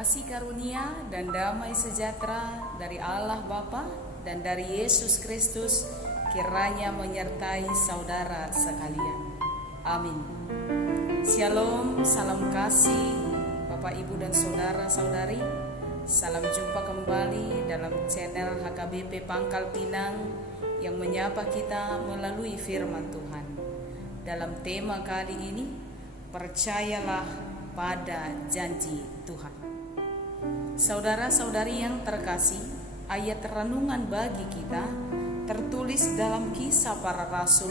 Kasih karunia dan damai sejahtera dari Allah Bapa dan dari Yesus Kristus kiranya menyertai saudara sekalian. Amin. Shalom, salam kasih Bapak Ibu dan saudara-saudari. Salam jumpa kembali dalam channel HKBP Pangkal Pinang yang menyapa kita melalui firman Tuhan. Dalam tema kali ini, percayalah pada janji Tuhan. Saudara-saudari yang terkasih, ayat renungan bagi kita tertulis dalam Kisah Para Rasul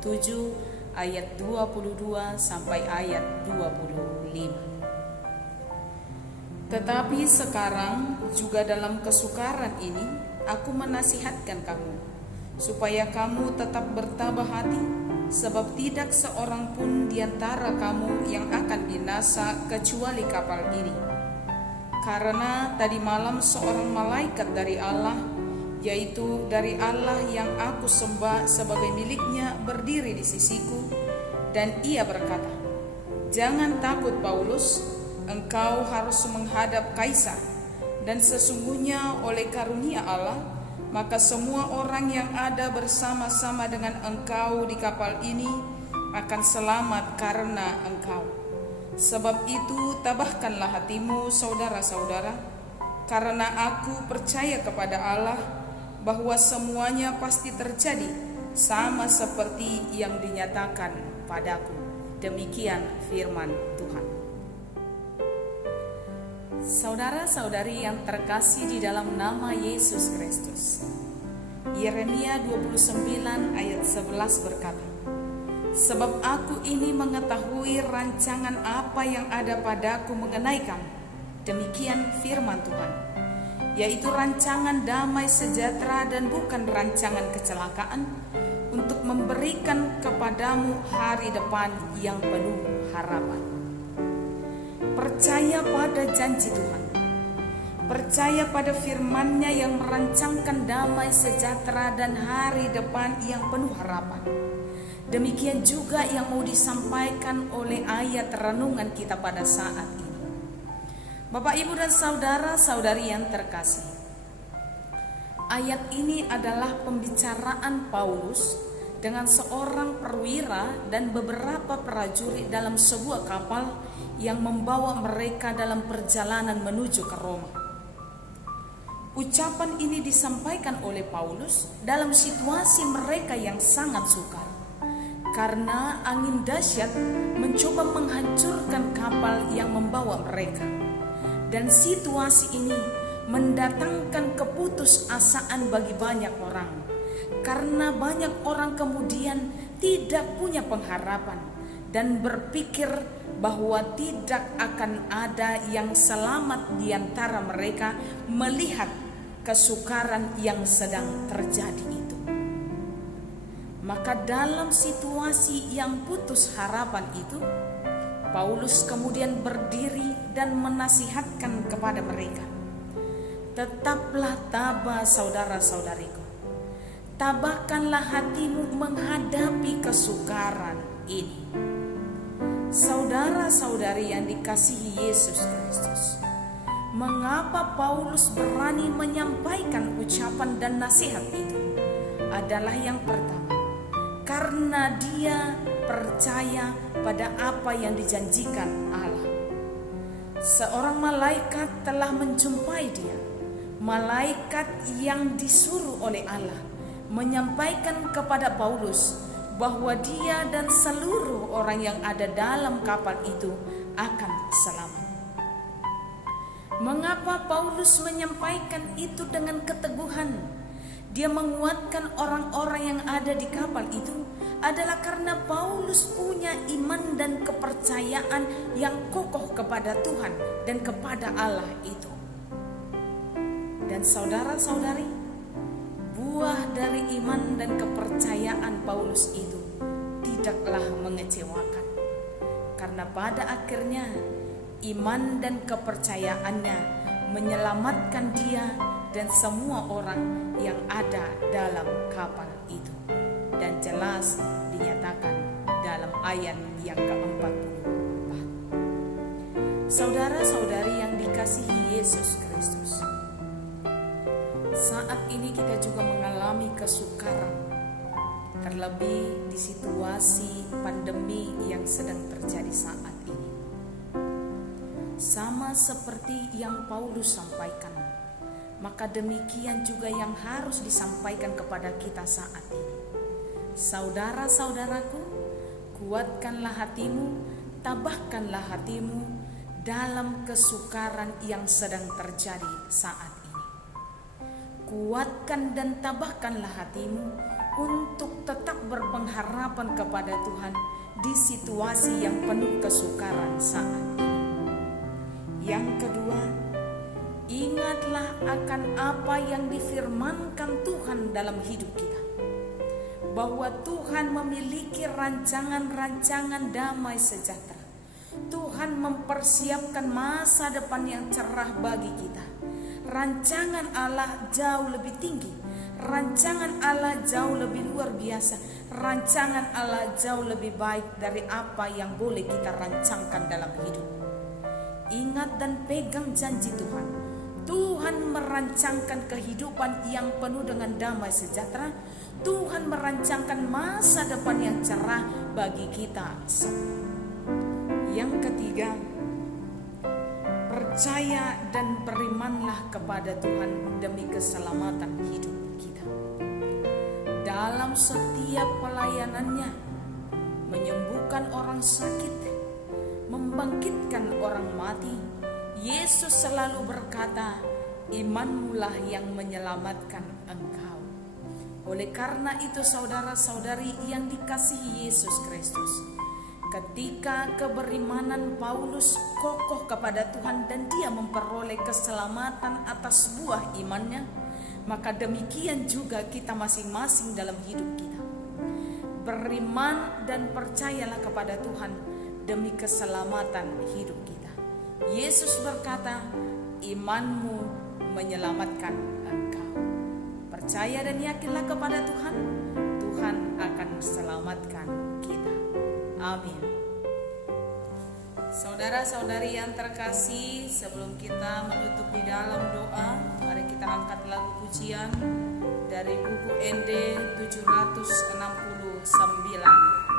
27 ayat 22 sampai ayat 25. Tetapi sekarang juga dalam kesukaran ini aku menasihatkan kamu supaya kamu tetap bertabah hati, sebab tidak seorang pun di antara kamu yang akan binasa kecuali kapal ini. Karena tadi malam seorang malaikat dari Allah, yaitu dari Allah yang aku sembah sebagai miliknya, berdiri di sisiku, dan ia berkata, "Jangan takut Paulus, engkau harus menghadap Kaisar, dan sesungguhnya oleh karunia Allah, maka semua orang yang ada bersama-sama dengan engkau di kapal ini akan selamat karena engkau. Sebab itu tabahkanlah hatimu saudara-saudara, karena aku percaya kepada Allah bahwa semuanya pasti terjadi sama seperti yang dinyatakan padaku." Demikian firman Tuhan. Saudara-saudari yang terkasih di dalam nama Yesus Kristus, Yeremia 29 ayat 11 berkata, "Sebab aku ini mengetahui rancangan apa yang ada padaku mengenai kamu." Demikian firman Tuhan, yaitu rancangan damai sejahtera dan bukan rancangan kecelakaan, untuk memberikan kepadamu hari depan yang penuh harapan. Percaya pada janji Tuhan, percaya pada firman-Nya yang merancangkan damai sejahtera dan hari depan yang penuh harapan. Demikian juga yang mau disampaikan oleh ayat renungan kita pada saat ini. Bapak, Ibu, dan saudara-saudari yang terkasih, ayat ini adalah pembicaraan Paulus dengan seorang perwira dan beberapa prajurit dalam sebuah kapal yang membawa mereka dalam perjalanan menuju ke Roma. Ucapan ini disampaikan oleh Paulus dalam situasi mereka yang sangat sukar, karena angin dahsyat mencoba menghancurkan kapal yang membawa mereka. Dan situasi ini mendatangkan keputusasaan bagi banyak orang, karena banyak orang kemudian tidak punya pengharapan dan berpikir bahwa tidak akan ada yang selamat di antara mereka melihat kesukaran yang sedang terjadi itu. Maka dalam situasi yang putus harapan itu, Paulus kemudian berdiri dan menasihatkan kepada mereka, "Tetaplah tabah saudara-saudariku, tabahkanlah hatimu menghadapi kesukaran ini." Saudara-saudari yang dikasihi Yesus Kristus, mengapa Paulus berani menyampaikan ucapan dan nasihat itu? Adalah yang pertama, karena dia percaya pada apa yang dijanjikan Allah. Seorang malaikat telah menjumpai dia, malaikat yang disuruh oleh Allah, menyampaikan kepada Paulus bahwa dia dan seluruh orang yang ada dalam kapal itu akan selamat. Mengapa Paulus menyampaikan itu dengan keteguhan? Dia menguatkan orang-orang yang ada di kapal itu adalah karena Paulus punya iman dan kepercayaan yang kokoh kepada Tuhan dan kepada Allah itu. Dan saudara-saudari, buah dari iman dan kepercayaan Paulus itu tidaklah mengecewakan, karena pada akhirnya iman dan kepercayaannya menyelamatkan dia dan semua orang yang ada dalam kapal itu. Dan jelas dinyatakan dalam ayat yang ke-44. Saudara-saudari yang dikasihi Yesus Kristus, saat ini kita juga mengalami kesukaran, terlebih di situasi pandemi yang sedang terjadi saat ini. Sama seperti yang Paulus sampaikan, maka demikian juga yang harus disampaikan kepada kita saat ini. Saudara-saudaraku, kuatkanlah hatimu, tabahkanlah hatimu dalam kesukaran yang sedang terjadi saat ini. Kuatkan dan tabahkanlah hatimu untuk tetap berpengharapan kepada Tuhan di situasi yang penuh kesukaran saat ini. Yang kedua, ingatlah akan apa yang difirmankan Tuhan dalam hidup kita, bahwa Tuhan memiliki rancangan-rancangan damai sejahtera. Tuhan mempersiapkan masa depan yang cerah bagi kita. Rancangan Allah jauh lebih tinggi, rancangan Allah jauh lebih luar biasa, rancangan Allah jauh lebih baik dari apa yang boleh kita rancangkan dalam hidup. Ingat dan pegang janji Tuhan. Tuhan merancangkan kehidupan yang penuh dengan damai sejahtera. Tuhan merancangkan masa depan yang cerah bagi kita semua. Yang ketiga, percaya dan berimanlah kepada Tuhan demi keselamatan hidup kita. Dalam setiap pelayanannya, menyembuhkan orang sakit, membangkitkan orang mati, Yesus selalu berkata, imanmulah yang menyelamatkan engkau. Oleh karena itu, saudara-saudari yang dikasihi Yesus Kristus, ketika keberimanan Paulus kokoh kepada Tuhan dan dia memperoleh keselamatan atas buah imannya, maka demikian juga kita masing-masing dalam hidup kita. Beriman dan percayalah kepada Tuhan demi keselamatan hidup kita. Yesus berkata, imanmu menyelamatkan engkau. Percaya dan yakinlah kepada Tuhan, Tuhan akan selamatkan kita. Amin. Saudara-saudari yang terkasih, sebelum kita menutup di dalam doa, mari kita angkat lagu pujian dari buku ND 769.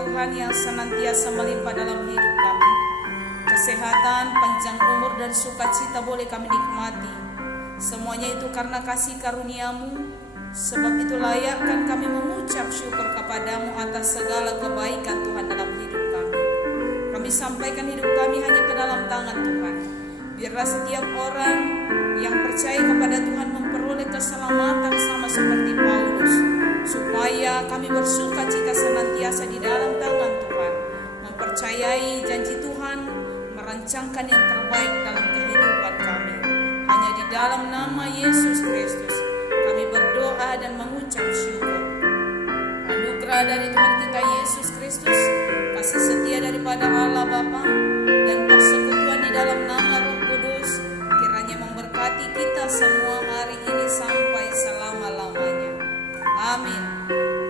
Tuhan yang senantiasa melimpah dalam hidup kami. Kesehatan, panjang umur dan sukacita boleh kami nikmati. Semuanya itu karena kasih karunia-Mu. Sebab itu layakkan kami mengucap syukur kepadamu atas segala kebaikan Tuhan dalam hidup kami. Kami sampaikan hidup kami hanya ke dalam tangan Tuhan. Biarlah setiap orang yang percaya kepada Tuhan memperoleh keselamatan sama seperti Paulus, supaya kami bersuka cita senantiasa di dalam tangan Tuhan, mempercayai janji Tuhan, merancangkan yang terbaik dalam kehidupan kami. Hanya di dalam nama Yesus Kristus kami berdoa dan mengucap syukur. Anugerah dari Tuhan kita Yesus Kristus, kasih setia daripada Allah Bapa, dan persekutuan di dalam nama Roh Kudus kiranya memberkati kita semua hari ini sampai selama-lamanya. Amin.